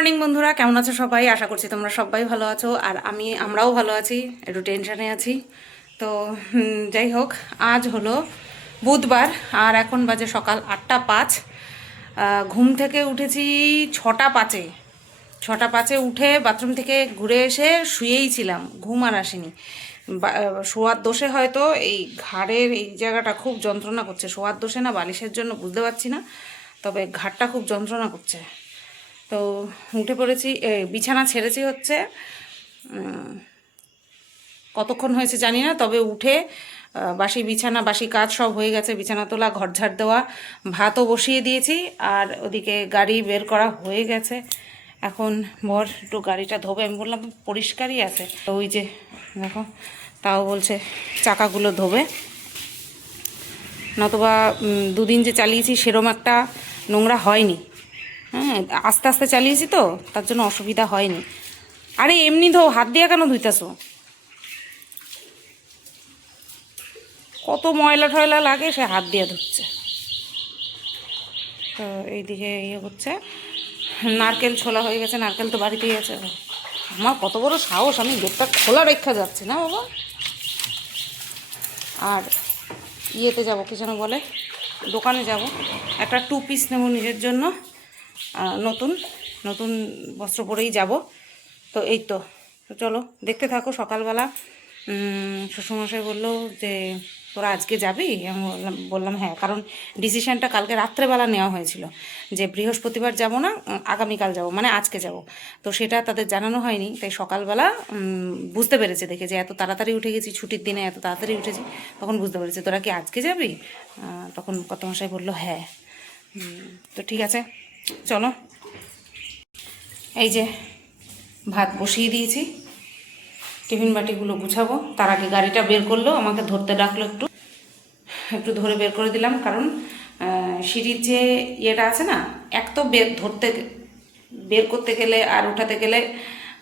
Morning বন্ধুরা, কেমন আছো সবাই? আশা করছি তোমরা সবাই ভালো আছো। আর আমরাও ভালো আছি, একটু টেনশনে আছি। তো যাই হোক, আজ হলো বুধবার আর এখন বাজে সকাল 8টা 5। ঘুম থেকে উঠেছি 6টা 5-এ। 6টা 5-এ উঠে বাথরুম থেকে ঘুরে এসে শুয়েই ছিলাম, ঘুম আর আসেনি। শোয়ার দোষে হয়তো এই ঘাড়ের এই জায়গাটা খুব যন্ত্রণা করছে। শোয়ার দোষে না বালিশের জন্য বুঝতে পারছি না, তবে ঘাড়টা খুব যন্ত্রণা করছে। তো উঠে পড়েছি, বিছানা ছেড়েছি হচ্ছে কতক্ষণ হয়েছে জানি না, তবে উঠে বাসি বিছানা বাসি কাজ সব হয়ে গেছে। বিছানা তোলা, ঘর ঝাড় দেওয়া, ভাতও বসিয়ে দিয়েছি, আর ওদিকে গাড়ি বের করা হয়ে গেছে। এখন বর একটু গাড়িটা ধোবে। আমি বললাম পরিষ্কারই আছে, তো ওই যে দেখো, তাও বলছে চাকাগুলো ধোবে, নতুবা দুদিন যে চালিয়েছি সেরম একটা নোংরা হয়নি। হ্যাঁ, আস্তে আস্তে চালিয়েছি তো, তার জন্য অসুবিধা হয়নি। আরে এমনি ধো, হাত দিয়ে কেন ধুইতেছো? কত ময়লা টয়লা লাগে, সে হাত দিয়ে ধুচ্ছে। তো এইদিকে ইয়ে হচ্ছে, নারকেল ছোলা হয়ে গেছে। নারকেল তো বাড়িতেই আছে। আমার কত বড় সাহস, আমি গেটটা খোলা রেখা যাচ্ছি না বাবা। আর ইয়েতে যাব, কি যেন বলে, দোকানে যাব, একটা 2 পিস নেব নিজের জন্য। নতুন নতুন বস্ত্র পরেই যাব। তো এই তো, চলো দেখতে থাকো। সকালবেলা শ্বশুরমশাই বললো যে তোরা আজকে যাবি? আমি বললাম হ্যাঁ, কারণ ডিসিশানটা কালকে রাত্রেবেলা নেওয়া হয়েছিল যে বৃহস্পতিবার যাব না, আগামীকাল যাব, মানে আজকে যাব। তো সেটা তাদের জানানো হয়নি, তাই সকালবেলা বুঝতে পেরেছে দেখে যে এত তাড়াতাড়ি উঠে গেছি, ছুটির দিনে এত তাড়াতাড়ি উঠেছি, তখন বুঝতে পেরেছে তোরা কি আজকে যাবি? তখন কর্তামশাই বললো হ্যাঁ। তো ঠিক আছে, চলো। এই যে ভাত বসিয়ে দিয়েছি, টিফিন বাটিগুলো গুছাবো। তার আগে গাড়িটা বের করলো, আমাকে ধরতে ডাকলো, একটু একটু ধরে বের করে দিলাম। কারণ সিঁড়ির যে ইয়েটা আছে না, এক তো বের করতে গেলে আর উঠাতে গেলে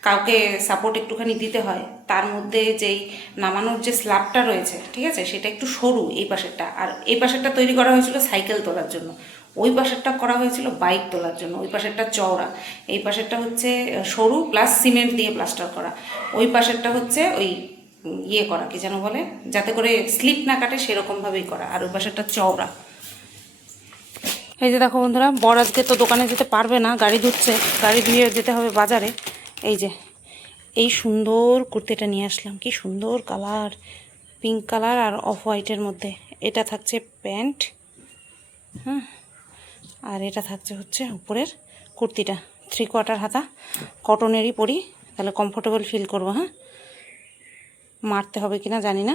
কাউকে সাপোর্ট একটুখানি দিতে হয়। তার মধ্যে যেই নামানোর যে স্ল্যাবটা রয়েছে, ঠিক আছে, সেটা একটু সরু এই পাশেরটা। আর এই পাশেরটা তৈরি করা হয়েছিল সাইকেল তোলার জন্য, ওই পাশেরটা করা হয়েছিল বাইক তোলার জন্য। ওই পাশেরটা চওড়া, এই পাশেরটা হচ্ছে সরু, প্লাস সিমেন্ট দিয়ে প্লাস্টার করা। ওই পাশেরটা হচ্ছে ওই ইয়ে করা, কি যেন বলে, যাতে করে স্লিপ না কাটে সেরকমভাবেই করা। আর ওই পাশেরটা চওড়া। এই যে দেখো বন্ধুরা, বর আজকে তো দোকানে যেতে পারবে না, গাড়ি ধুচ্ছে, গাড়ি ধুয়ে যেতে হবে বাজারে। এই যে এই সুন্দর কুর্তিটা নিয়ে আসলাম, কি সুন্দর কালার, পিঙ্ক কালার আর অফ হোয়াইটের মধ্যে। এটা থাকছে প্যান্ট, হ্যাঁ, আর এটা থাকছে হচ্ছে উপরের কুর্তিটা। 3/4 হাতা, কটনেরই পরি, তাহলে কমফোর্টেবল ফিল করবো। হ্যাঁ, মারতে হবে কিনা জানি না,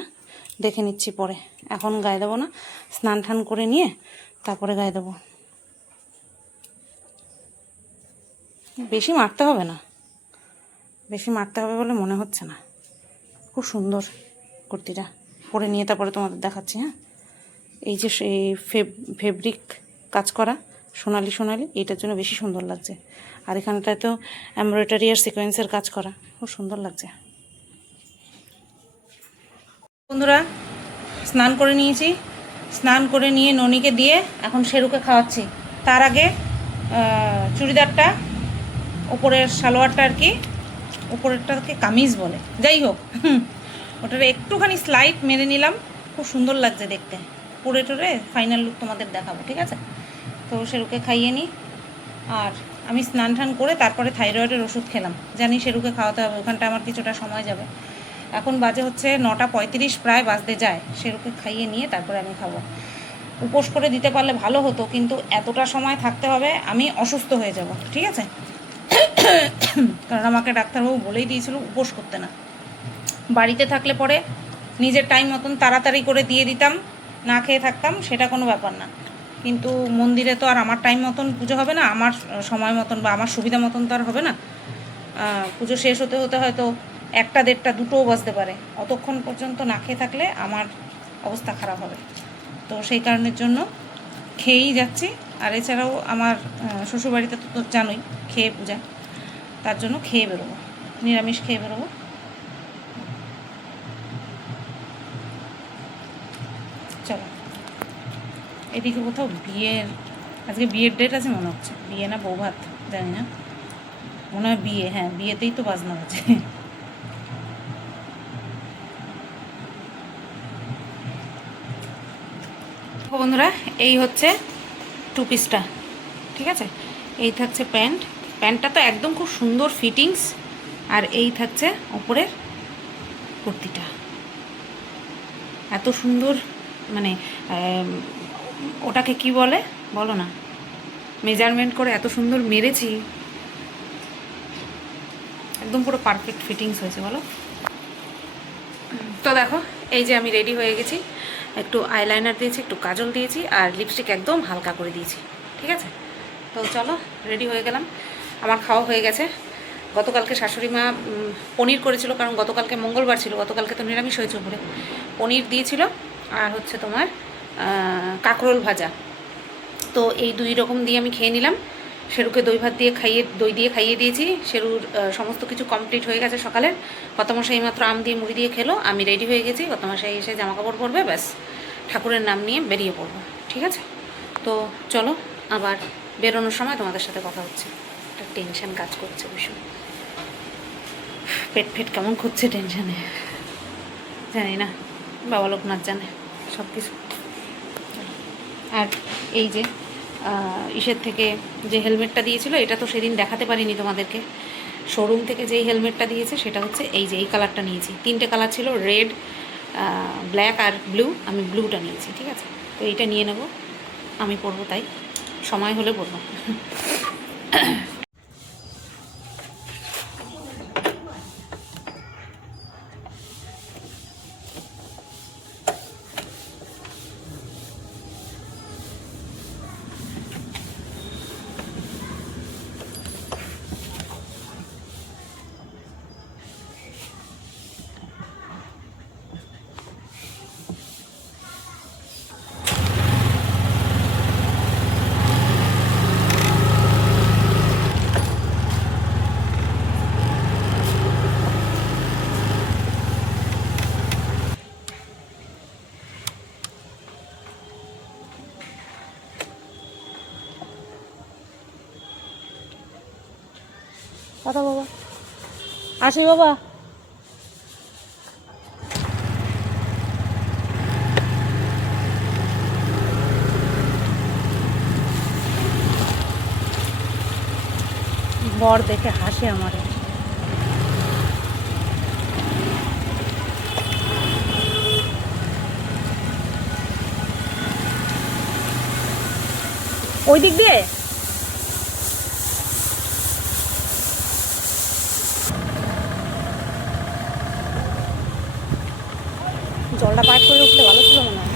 দেখে নিচ্ছি পরে, এখন গায়ে দেবো না। স্নান টান করে নিয়ে তারপরে গায়ে দেবো। বেশি মারতে হবে না, বেশি মারতে হবে বলে মনে হচ্ছে না। খুব সুন্দর কুর্তিটা, পরে নিয়ে তারপরে তোমাদের দেখাচ্ছি। হ্যাঁ, এই যে ফেব্রিক কাজ করা সোনালি সোনালি, এইটার জন্য বেশি সুন্দর লাগছে। আর এখানটায় তো এমব্রয়ডারি আর সিকোয়েন্সের কাজ করা, খুব সুন্দর লাগছে। বন্ধুরা, স্নান করে নিয়েছি, স্নান করে নিয়ে ননিকে দিয়ে এখন শেরুকে খাওয়াচ্ছি। তার আগে চুড়িদারটা, ওপরের সালোয়ারটা আর কি, ওপরেরটাকে কামিজ বলে, যাই হোক, ওটার একটুখানি স্লাইড মেরে নিলাম। খুব সুন্দর লাগছে দেখতে। পরে টোরে ফাইনাল লুক তোমাদের দেখাবো, ঠিক আছে? তো শেরুকে খাইয়ে নিই, আর আমি স্নান টান করে তারপরে থাইরয়েডের ওষুধ খেলাম। জানি শেরুকে খাওয়াতে হবে, ওখানটা আমার কিছুটা সময় যাবে। এখন বাজে হচ্ছে 9:35, প্রায় বাজতে যায়। শেরুকে খাইয়ে নিয়ে তারপরে আমি খাবো। উপোস করে দিতে পারলে ভালো হতো, কিন্তু এতটা সময় থাকতে হবে, আমি অসুস্থ হয়ে যাব, ঠিক আছে? কারণ আমাকে ডাক্তারবাবু বলেই দিয়েছিল উপোস করতে না। বাড়িতে থাকলে পরে নিজের টাইম মতন তাড়াতাড়ি করে দিয়ে দিতাম, না খেয়ে থাকতাম, সেটা কোনো ব্যাপার না। কিন্তু মন্দিরে তো আর আমার টাইম মতন পুজো হবে না, আমার সময় মতন বা আমার সুবিধা মতন তো আর হবে না। পুজো শেষ হতে হতে হয়তো 1টা 1:30 2টোও বাজতে পারে। অতক্ষণ পর্যন্ত না খেয়ে থাকলে আমার অবস্থা খারাপ হবে। তো সেই কারণের জন্য খেয়েই যাচ্ছি। আর এছাড়াও আমার শ্বশুরবাড়িতে তো জানোই খেয়ে পূজা, তার জন্য খেয়ে বেরোবো, নিরামিষ খেয়ে বেরোবো। চলো, এদিকে কোথাও বিয়ের, আজকে বিয়ের ডেট আছে মনে হচ্ছে, বিয়ে না বৌভাত জানি না। মনে হয় বিয়ে, হ্যাঁ বিয়েতেই তো বাজনা বাজে। বন্ধুরা এই হচ্ছে টু পিসটা, ঠিক আছে। এই থাকছে প্যান্ট, প্যান্টটা তো একদম খুব সুন্দর ফিটিংস, আর এই থাকছে ওপরের কুর্তিটা, এত সুন্দর, মানে ওটাকে কি বলে বলো না, মেজারমেন্ট করে এত সুন্দর মেরেছি, একদম পুরো পারফেক্ট ফিটিংস হয়েছে বলো। তো দেখো এই যে আমি রেডি হয়ে গেছি, একটু আইলাইনার দিয়েছি, একটু কাজল দিয়েছি, আর লিপস্টিক একদম হালকা করে দিয়েছি, ঠিক আছে। তো চলো রেডি হয়ে গেলাম, আমার খাওয়া হয়ে গেছে। গতকালকে শাশুড়ি মা পনির করেছিল, কারণ গতকালকে মঙ্গলবার ছিল, গতকালকে তো নিরামিষ হয়েছে উপরে, পনির দিয়েছিল আর হচ্ছে তোমার কাঁকরোল ভাজা। তো এই 2 রকম দিয়ে আমি খেয়ে নিলাম। শেরুকে দই ভাত দিয়ে দই দিয়ে খাইয়ে দিয়েছি। শেরুর সমস্ত কিছু কমপ্লিট হয়ে গেছে সকালের। কর্তামশাই মাত্র আম দিয়ে মুড়ি দিয়ে খেলো, আমি রেডি হয়ে গেছি। কর্তামশাই এসে জামাকাপড় পরবে, ব্যাস ঠাকুরের নাম নিয়ে বেরিয়ে পড়বো, ঠিক আছে। তো চলো আবার বেরোনোর সময় তোমাদের সাথে কথা হচ্ছে। একটা টেনশন কাজ করছে ভীষণ, পেট ফেট কেমন করছে টেনশানে, জানি না, বাবা লোকনাথ জানে সব কিছু। আর এই যে ইসের থেকে যে হেলমেটটা দিয়েছিল, এটা তো সেদিন দেখাতে পারিনি তোমাদেরকে। শোরুম থেকে যেই হেলমেটটা দিয়েছে সেটা হচ্ছে এই যে এই কালারটা নিয়েছি। 3টে কালার ছিল, রেড, ব্ল্যাক আর ব্লু, আমি ব্লুটা নিয়েছি, ঠিক আছে। তো এইটা নিয়ে নেব, আমি পরবো, তাই সময় হলে পরবো। কথা বাবা, আসি বাবা। বর দেখে হাসে আমার, ওই দিক দিয়ে জলটা পার করে উঠলে ভালো ছিল মনে হয়।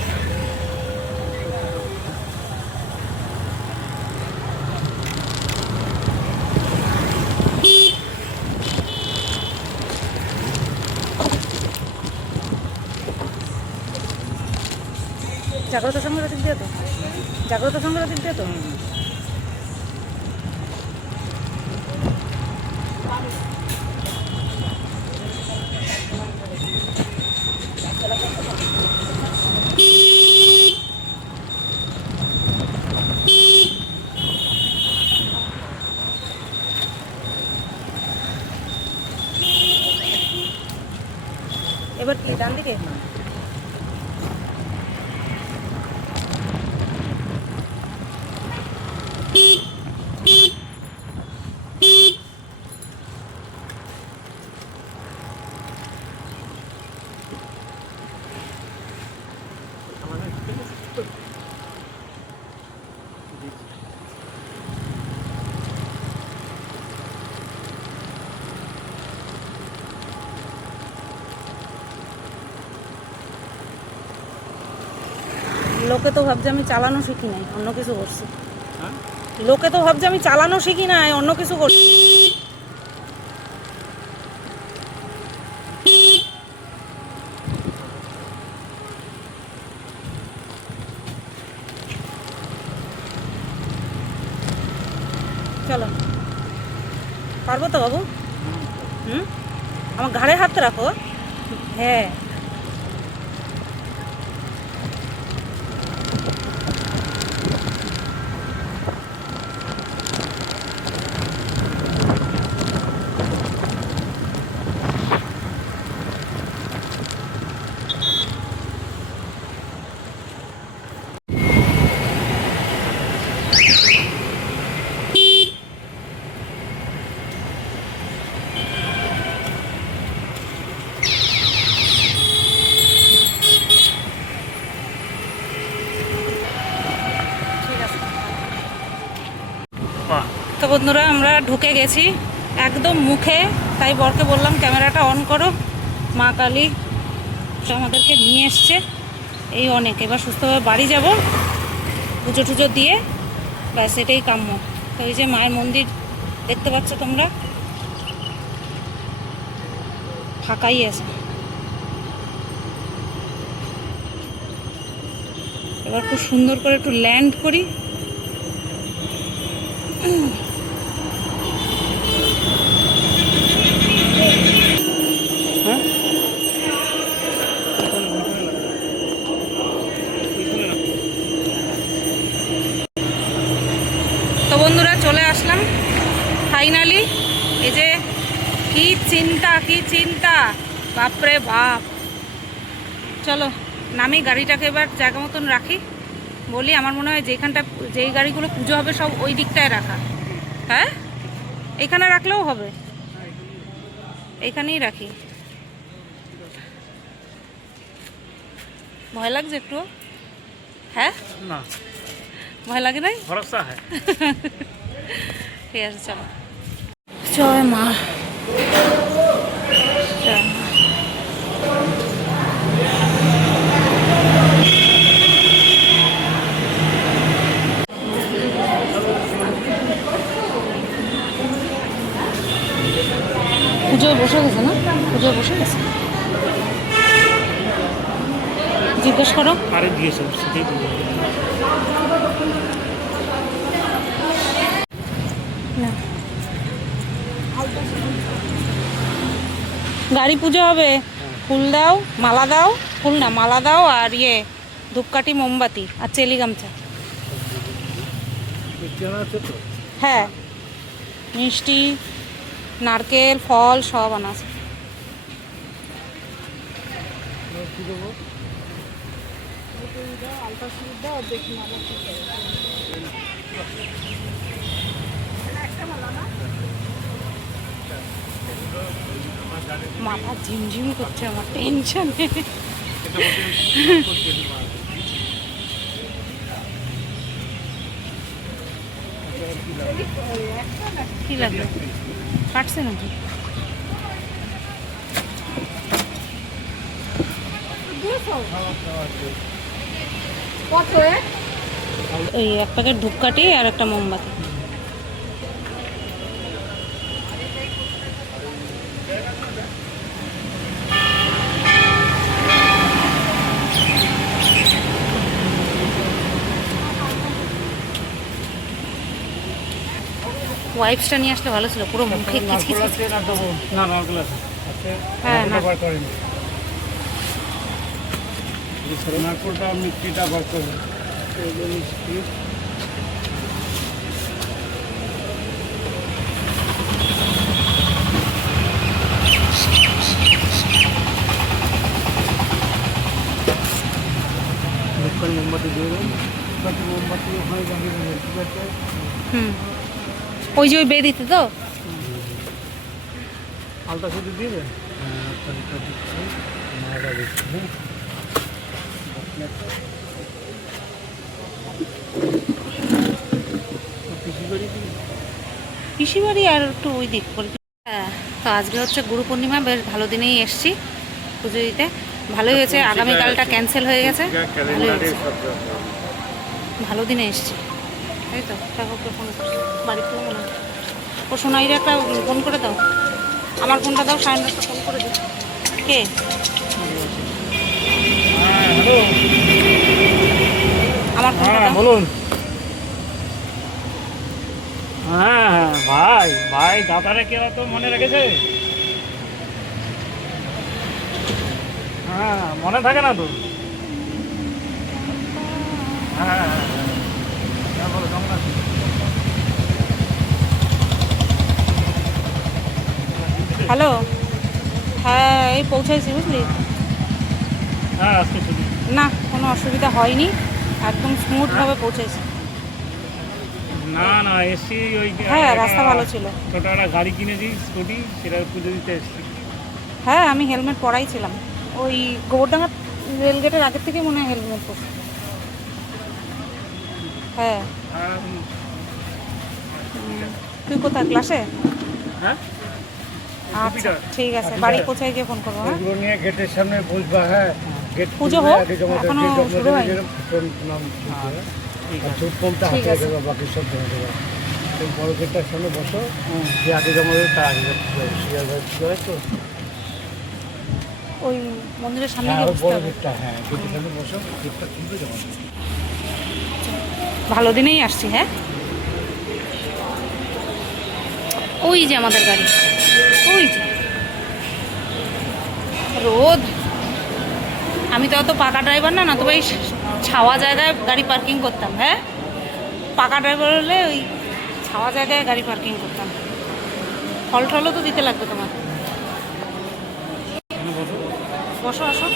জাগ্রত সংঘের দিক দিয়ে তো, জাগ্রত সংঘের দিক দিয়ে তো। এবার কি ডান দিকে? লোকে তো ভাবছে আমি চালানো শিখি নাই, অন্য কিছু করছি। লোকে তো ভাবছে আমি চালানো শিখি নাই, অন্য কিছু করছি। চলো, পারবো তো বাবু? আমার ঘাড়ে হাত রাখো। হ্যাঁ, বন্ধুরা আমরা ঢুকে গেছি একদম মুখে, তাই বরকে বললাম ক্যামেরাটা অন করো। মা কালী আমাদেরকে নিয়ে এসছে, এই অনেক। এবার সুস্থভাবে বাড়ি যাব, পুজো টুজো দিয়ে, ব্যাস এটাই কাম্য। তো এই যে মায়ের মন্দির দেখতে পাচ্ছ তোমরা, ফাঁকাই আছে। এবার খুব সুন্দর করে একটু ল্যান্ড করি। তো বন্ধুরা চলে আসলাম ফাইনালি। এই যে কি চিন্তা, বাপরে বাপ। চলো নামি, গাড়িটাকে এবার জায়গা মতন রাখি। বলি আমার মনে হয় যেই গাড়িগুলো পুজো হবে সব ওই দিকটায় রাখা। হ্যাঁ, এখানে রাখলেও হবে, এইখানেই রাখি। ভয় লাগছে একটু? হ্যাঁ না, ভয় লাগে নাই, ভরসা হ্যাঁ। ঠিক আছে চলো। জয় মা। পুজোয় বসে গেছে না? পুজোয় বসে গেছে, জিজ্ঞেস করো। আরে দিয়েছে সেটাই না, গাড়ি পুজো হবে, ফুল দাও, মালা দাও, ফুল না মালা দাও, আর ধূপকাঠি, মোমবাতি আর চেলি গামছা। হ্যাঁ, মিষ্টি, নারকেল, ফল সব আনা আছে। মাথা ঝিমঝিম করছে আমার, টেনশনে। কি লাগবে, কাটছে নাকি? এই এক প্যাকেট ধূপকাঠি আর একটা মোমবাতি। ওয়াইপসটা নিয়ে আসলে ভালো ছিল, পুরো মুখে কিচকিচ। হ্যাঁ, নারকোলটা মিষ্টিটা বার করবো। মোমবাতি দিয়ে দেবেন, মোমবাতি ওখানে জ্বালিয়ে দেবেন, ঠিক আছে? ওই যে ওই বেদিতে তো আলতা শুধু দিয়ে দেবেন। পিসি বাড়ি আর একটু ওই দিক করে। হ্যাঁ, তো আজকে হচ্ছে গুরু পূর্ণিমা, বেশ ভালো দিনেই এসছি পুজো দিতে। ভালোই হয়েছে, আগামীকালটা ক্যান্সেল হয়ে গেছে, ভালোই হয়েছে, ভালো দিনে এসছি। তাই তো ঠাকুরকে ফোন করছি, বাড়িতে মনে হয়। ও সোনাইরে একটা ফোন করে দাও, আমার ফোনটা দাও, সায়নটা ফোন করে দিও। কে? আমার ফোনটা দাও। বলুন। হ্যাঁ ভাই, ভাই দাদারা কেরা তো মনে রেখেছে। হ্যাঁ, মনে থাকে না তো। হ্যাঁ, বলো কেমন আছো? হ্যালো, হ্যাঁ এই পৌঁছাইছি, বুঝলি? হ্যাঁ, আজকে ছুটি। না, কোনো অসুবিধা হয়নি, একদম স্মুথভাবে পৌঁছেছি। না না, এসছি ওই। হ্যাঁ, রাস্তা ভালো ছিল। ছোট একটা গাড়ি কিনেছি, স্কুটি, সেটা পুজো দিতে এসছি। হ্যাঁ, আমি হেলমেট পরাই ছিলাম, ওই গোবরডাঙ্গা রেলগেটের আগের থেকে মনে হয় হেলমেট পরছি। হ্যাঁ, তুই কোথায় ক্লাসে? হ্যাঁ আচ্ছা ঠিক আছে, বাড়ি কোথায় গিয়ে ফোন করবো? হ্যাঁ এগুলো নিয়ে গেটের সামনে বসবা। হ্যাঁ গেট পুজো হোক, এখনো শুরু হয়নি। ঠিক আর আছে সুদ কমটা ঠিক হাতে আছে। দেবো, বাকি সব জমা দেবো। এই বড় গেটটার সামনে বসো, যে আগে জমা দেবে তার আগে শিয়াল ভাই পুজো হয় তো। ওই মন্দিরের সামনে হ্যাঁ গিয়ে ওই বসতে বড় হবে। গেটটা, হ্যাঁ গেটের সামনে বসো, গেটটা খুলবে জমা দেবে। ভালো দিনেই আসছি। হ্যাঁ ওই যে আমাদের গাড়ি, ওই যে রোদ। আমি তো অত পাকা ড্রাইভার না, তো ভাই ছাওয়া জায়গায় গাড়ি পার্কিং করতাম। হ্যাঁ পাকা ড্রাইভার হলে ওই ছাওয়া জায়গায় গাড়ি পার্কিং করতাম। ফল টলও তো দিতে লাগবে তোমার। বসো, আসো।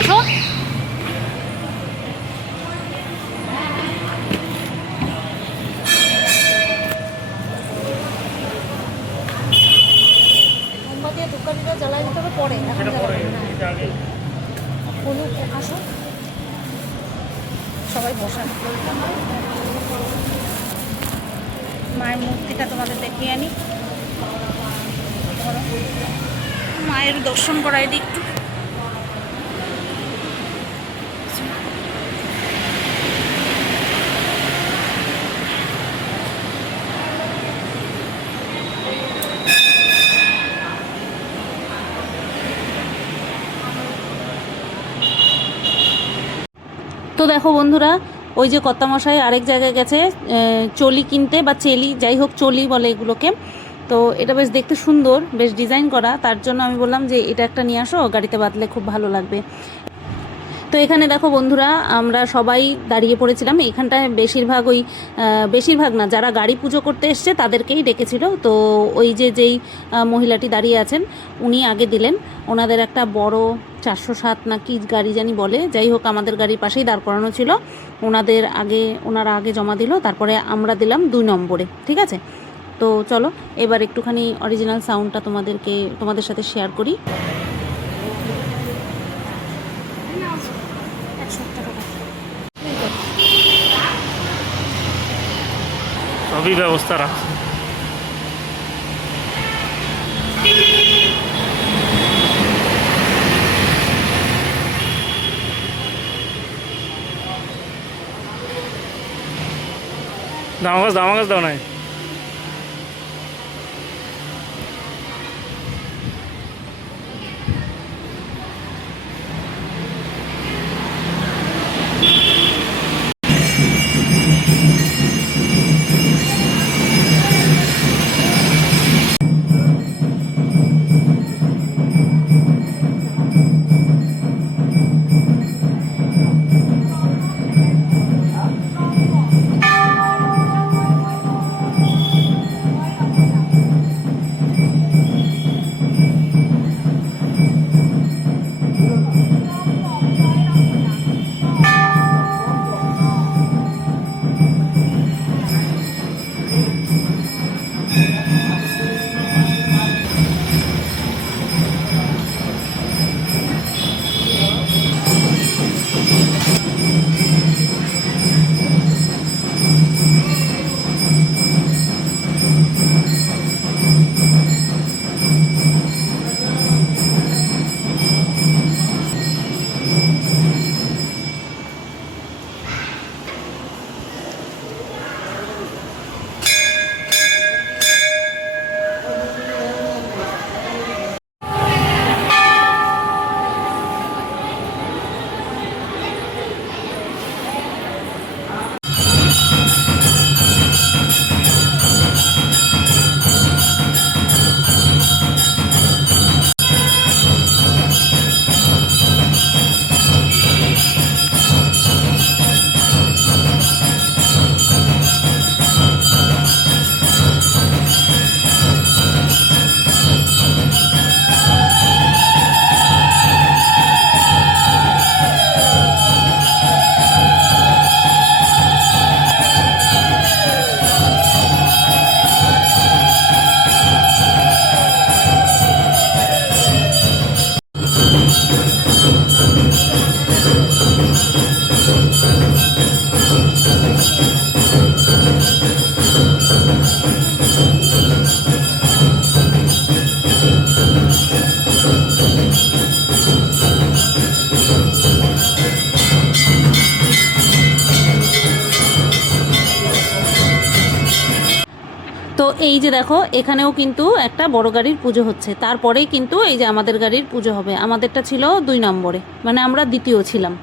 আসো। মোমবাতি আর ধূপকাঠিটা জ্বালাই দিতে হবে পরে, এখন সেটা পরে জ্বালাবো না। এটা আগে হলুদ, আসো সবাই বসা। মায়ের মূর্তিটা তোমাদের দেখিয়ে আনি। ধরো, মায়ের দর্শন করাই দিই একটু। তো দেখো বন্ধুরা, ওই যে কর্তামশাই আরেক জায়গায় গেছে চলি কিনতে, বা চেলি, যাই হোক চলি বলে এগুলোকে। তো এটা বেশ দেখতে সুন্দর, বেশ ডিজাইন করা, তার জন্য আমি বললাম যে এটা একটা নিয়ে আসো, গাড়িতে বাঁধলে খুব ভালো লাগবে। তো এখানে দেখো বন্ধুরা, আমরা সবাই দাঁড়িয়ে পড়েছিলাম এখানটায়। বেশিরভাগ না, যারা গাড়ি পুজো করতে এসছে তাদেরকেই ডেকেছিল। তো ওই যেই মহিলাটি দাঁড়িয়ে আছেন, উনি আগে দিলেন। ওনাদের একটা বড় 407 না কি গাড়ি জানি বলে, যাই হোক আমাদের গাড়ির পাশেই দাঁড় করানো ছিল। ওনারা আগে জমা দিল, তারপরে আমরা দিলাম 2 নম্বরে। ঠিক আছে, তো চলো এবার একটুখানি অরিজিনাল সাউন্ডটা তোমাদের সাথে শেয়ার করি। সবই ব্যবস্থা রাখছে। দাম গাছ দাও নাই। এই যে দেখো এখানেও কিন্তু একটা বড় গাড়ির পুজো হচ্ছে, তারপরেই কিন্তু এই যে আমাদের গাড়ির পুজো হবে। আমাদেরটা ছিল 2 নম্বরে, মানে আমরা দ্বিতীয় ছিলাম।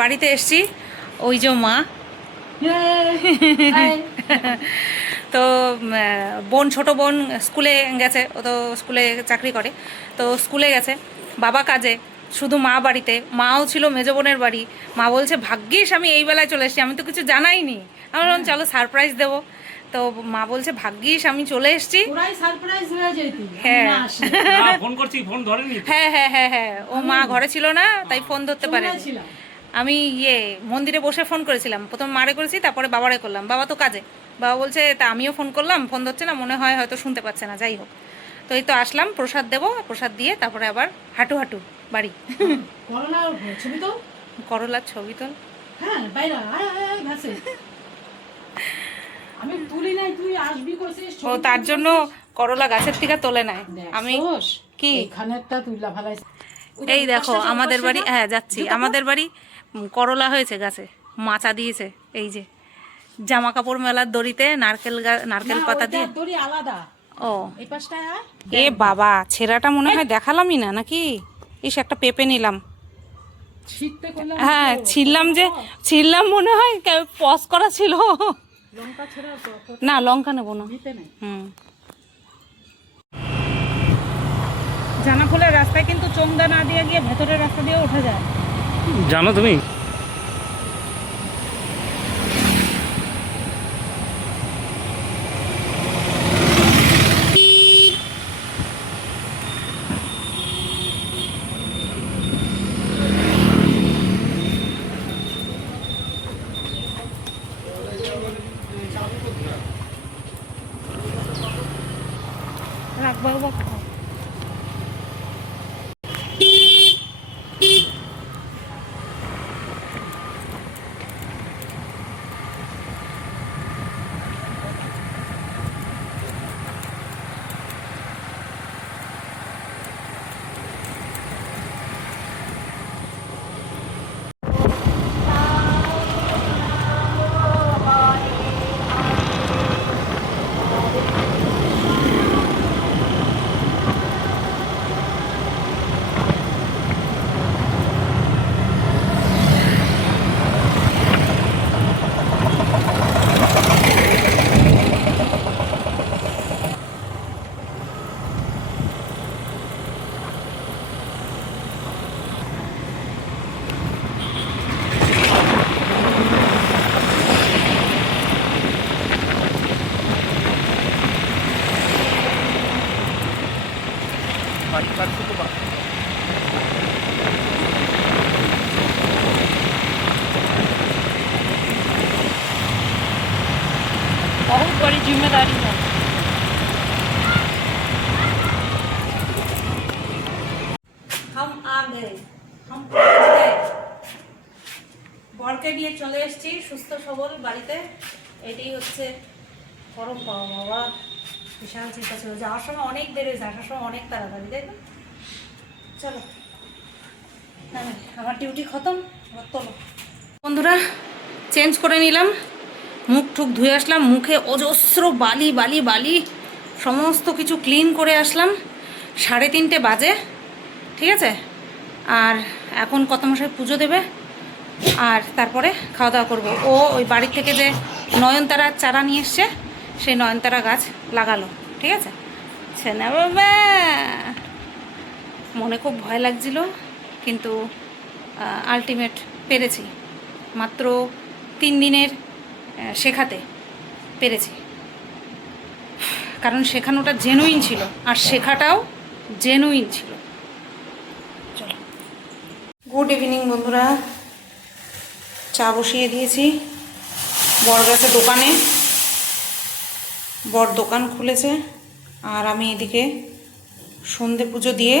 বাড়িতে এসছি, ওই যে মা তো বোন, ছোট বোন স্কুলে গেছে, ও তো স্কুলে চাকরি করে, তো স্কুলে গেছে। বাবা কাজে, শুধু মা বাড়িতে। মাও ছিল মেজো বোনের বাড়ি। মা বলছে ভাগ্যিস আমি এই বেলায় চলে এসেছি, আমি তো কিছু জানাইনি। আমি বললাম চলো সারপ্রাইজ দেবো। তো মা বলছে ভাগ্যিস আমি চলে এসেছি। হ্যাঁ ফোন করছি, ফোন ধরেনি। হ্যাঁ হ্যাঁ হ্যাঁ হ্যাঁ, ও মা ঘরে ছিল না, তাই ফোন ধরতে পারে। আমি মন্দিরে বসে ফোন করেছিলাম, প্রথম মারে করেছি, তারপরে বাবারে করলাম। বাবা তো কাজে। বাবা বলছে তা আমিও ফোন করলাম, ফোন ধরছে না, মনে হয় হয়তো শুনতে পাচ্ছে না। যাই হোক, তো এই তো আসলাম, প্রসাদ দেবো, প্রসাদ দিয়ে তারপরে আবার হাঁটু হাঁটু বাড়ি। করলার ছবি তোল। ও তার জন্য করলা গাছের থেকে তোলে নেয়। আমি কি এই দেখো আমাদের বাড়ি, হ্যাঁ যাচ্ছি, আমাদের বাড়ি করলা হয়েছে গাছে, মাচা দিয়েছে। এই যে জামা কাপড় মেলার দড়িতে নারকেল পাতা দিয়ে। ও এ বাবা, ছেঁড়াটা মনে হয় দেখালামই না নাকি? ইস, একটা পেঁপে নিলাম। হ্যাঁ ছিললাম মনে হয়, পজ করা ছিল। না লঙ্কা নেবো না। জানা ফুলের রাস্তায় কিন্তু চোংদা না দিয়ে গিয়ে ভেতরের রাস্তা দিয়ে ওঠা যায়, জানো তুমি? রাখবো। बहुत बड़ी जिम्मेदारी है। हम आ गए, हम पहुंच गए। বরকে নিয়ে চলে এসেছি সুস্থ সবল বাড়িতে। এটাই হচ্ছে পরম পাওয়া। বাবা বিশাল চিন্তা ছিল, যাওয়ার সময় অনেক দেরি হয়েছে, আসার সময় অনেক তাড়াতাড়ি, তাই না? চলো আমার ডিউটি খতম, এবার চলো। বন্ধুরা চেঞ্জ করে নিলাম, মুখ টুক ধুয়ে আসলাম, মুখে অজস্র বালি বালি বালি, সমস্ত কিছু ক্লিন করে আসলাম। 3:30 বাজে, ঠিক আছে? আর এখন কত মশাই পুজো দেবে, আর তারপরে খাওয়া দাওয়া করবো। ও ওই বাড়ির থেকে যে নয়নতারা চারা নিয়ে এসছে, সেই নয়নতারা গাছ লাগালো, ঠিক আছে? ছেনা বাবা, মনে খুব ভয় লাগছিল, কিন্তু আলটিমেট পেরেছি। মাত্র 3 দিনের শেখাতে পেরেছি, কারণ শেখানোটা জেনুইন ছিল আর শেখাটাও জেনুইন ছিল। চলো, গুড ইভিনিং বন্ধুরা। চা বসিয়ে দিয়েছি বর গেছে দোকানে, বর দোকান খুলেছে, আর আমি এদিকে সন্ধে পুজো দিয়ে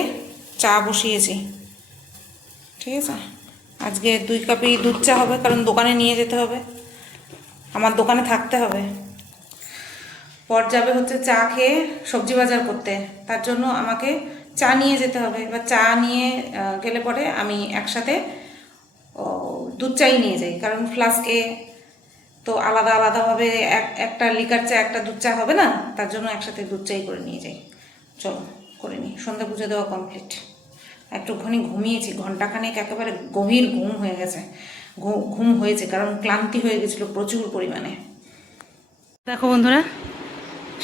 চা বসিয়েছি, ঠিক আছে? আজকে 2 কাপই দুধ চা হবে, কারণ দোকানে নিয়ে যেতে হবে, আমার দোকানে থাকতে হবে। পর যাবে হচ্ছে চা খেয়ে সবজি বাজার করতে, তার জন্য আমাকে চা নিয়ে যেতে হবে। এবার চা নিয়ে গেলে পরে আমি একসাথে দুধ চাই নিয়ে যাই, কারণ ফ্লাস্কে তো আলাদা আলাদাভাবে একটা লিকার চা একটা দুধ চা হবে না, তার জন্য একসাথে দুধ চাই করে নিয়ে যাই। চলো করে নিই। সন্ধ্যা পুজো দেওয়া কমপ্লিট। একটুখানি ঘুমিয়েছি, ঘন্টাখানেক একেবারে গভীর ঘুম হয়ে গেছে, ঘুম হয়েছে, কারণ ক্লান্তি হয়ে গেছিলো প্রচুর পরিমাণে। দেখো বন্ধুরা,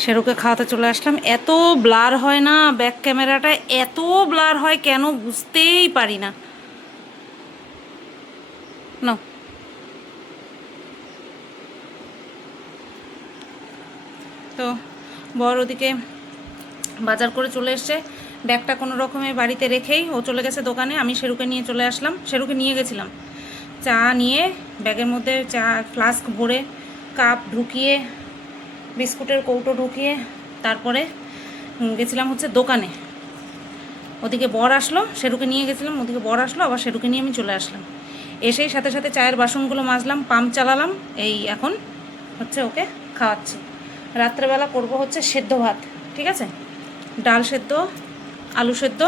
শেরুকে খাওয়াতে চলে আসলাম। এত ব্লার হয় না ব্যাক ক্যামেরাটা, এত ব্লার হয় কেন বুঝতেই পারি না। নাও তো বর ওদিকে বাজার করে চলে এসছে, ব্যাগটা কোনো রকমে বাড়িতে রেখেই ও চলে গেছে দোকানে। আমি শেরুকে নিয়ে চলে আসলাম, শেরুকে নিয়ে গেছিলাম চা নিয়ে, ব্যাগের মধ্যে চা ফ্লাস্ক ভরে, কাপ ঢুকিয়ে, বিস্কুটের কৌটো ঢুকিয়ে, তারপরে গেছিলাম হচ্ছে দোকানে। ওদিকে বর আসলো, শেরুকে নিয়ে গেছিলাম, ওদিকে বর আসলো, আবার শেরুকে নিয়ে আমি চলে আসলাম। এসেই সাথে সাথে চায়ের বাসনগুলো মাজলাম, পাম্প চালালাম, এই এখন হচ্ছে ওকে খাওয়াচ্ছি। রাত্রেবেলা করব হচ্ছে সেদ্ধ ভাত, ঠিক আছে, ডাল সেদ্ধ, আলু সেদ্ধ,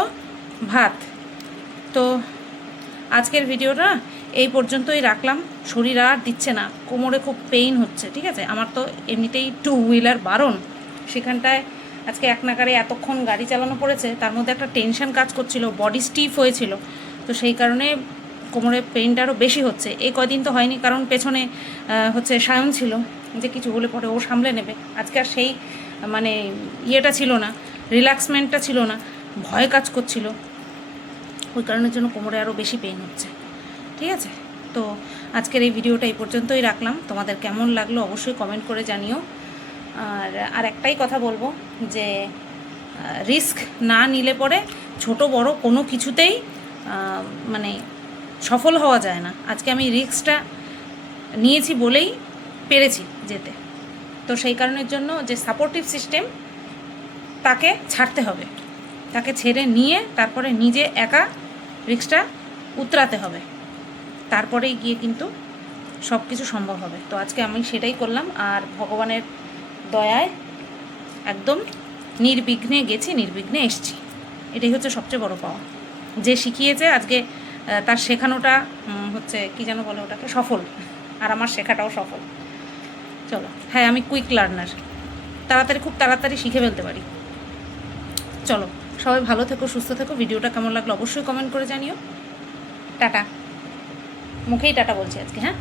ভাত। তো আজকের ভিডিওটা এই পর্যন্তই রাখলাম। শরীর আর দিচ্ছে না, কোমরে খুব পেইন হচ্ছে, ঠিক আছে। আমার তো এমনিতেই 2 হুইলার বারণ, সেখানটায় আজকে এক নাগারে এতক্ষণ গাড়ি চালানো পড়েছে, তার মধ্যে একটা টেনশন কাজ করছিল, বডি স্টিফ হয়েছিল, তো সেই কারণে কোমরে পেইনটা আরও বেশি হচ্ছে। এই কদিন তো হয়নি, কারণ পেছনে হচ্ছে সায়ন ছিল, যে কিছু হলে পরে ও সামলে নেবে। আজকে আর সেই মানে ইয়েটা ছিল না, রিল্যাক্সমেন্টটা ছিল না, ভয় কাজ করছিল, ওই কারণের জন্য কোমরে আরও বেশি পেইন হচ্ছে, ঠিক আছে। তো আজকের এই ভিডিওটা এই পর্যন্তই রাখলাম। তোমাদের কেমন লাগলো অবশ্যই কমেন্ট করে জানিও। আর একটাই কথা বলবো যে রিস্ক না নিলে পরে ছোট বড় কোনো কিছুতেই মানে সফল হওয়া যায় না। আজকে আমি রিস্কটা নিয়েছি বলেই পেরেছি যেতে। তো সেই কারণের জন্য যে সাপোর্টিভ সিস্টেম, তাকে ছাড়তে হবে, তাকে ছেড়ে নিয়ে তারপরে নিজে একা রিস্কটা উতরাতে হবে, তারপরেই গিয়ে কিন্তু সব কিছু সম্ভব হবে। তো আজকে আমি সেটাই করলাম, আর ভগবানের দয়ায় একদম নির্বিঘ্নে গেছি, নির্বিঘ্নে এসছি, এটাই হচ্ছে সবচেয়ে বড় পাওয়া। যে শিখিয়েছে আজকে তার শেখানোটা হচ্ছে কী যেন বলে ওটাকে, সফল, আর আমার শেখাটাও সফল। চলো, হ্যাঁ আমি কুইক লার্নার, খুব তাড়াতাড়ি শিখে ফেলতে পারি। চলো, সবাই ভালো থেকো, সুস্থ থেকো। ভিডিওটা কেমন লাগলো অবশ্যই কমেন্ট করে জানিও। টাটা, মুখেই টাটা বলছি আজকে, হ্যাঁ।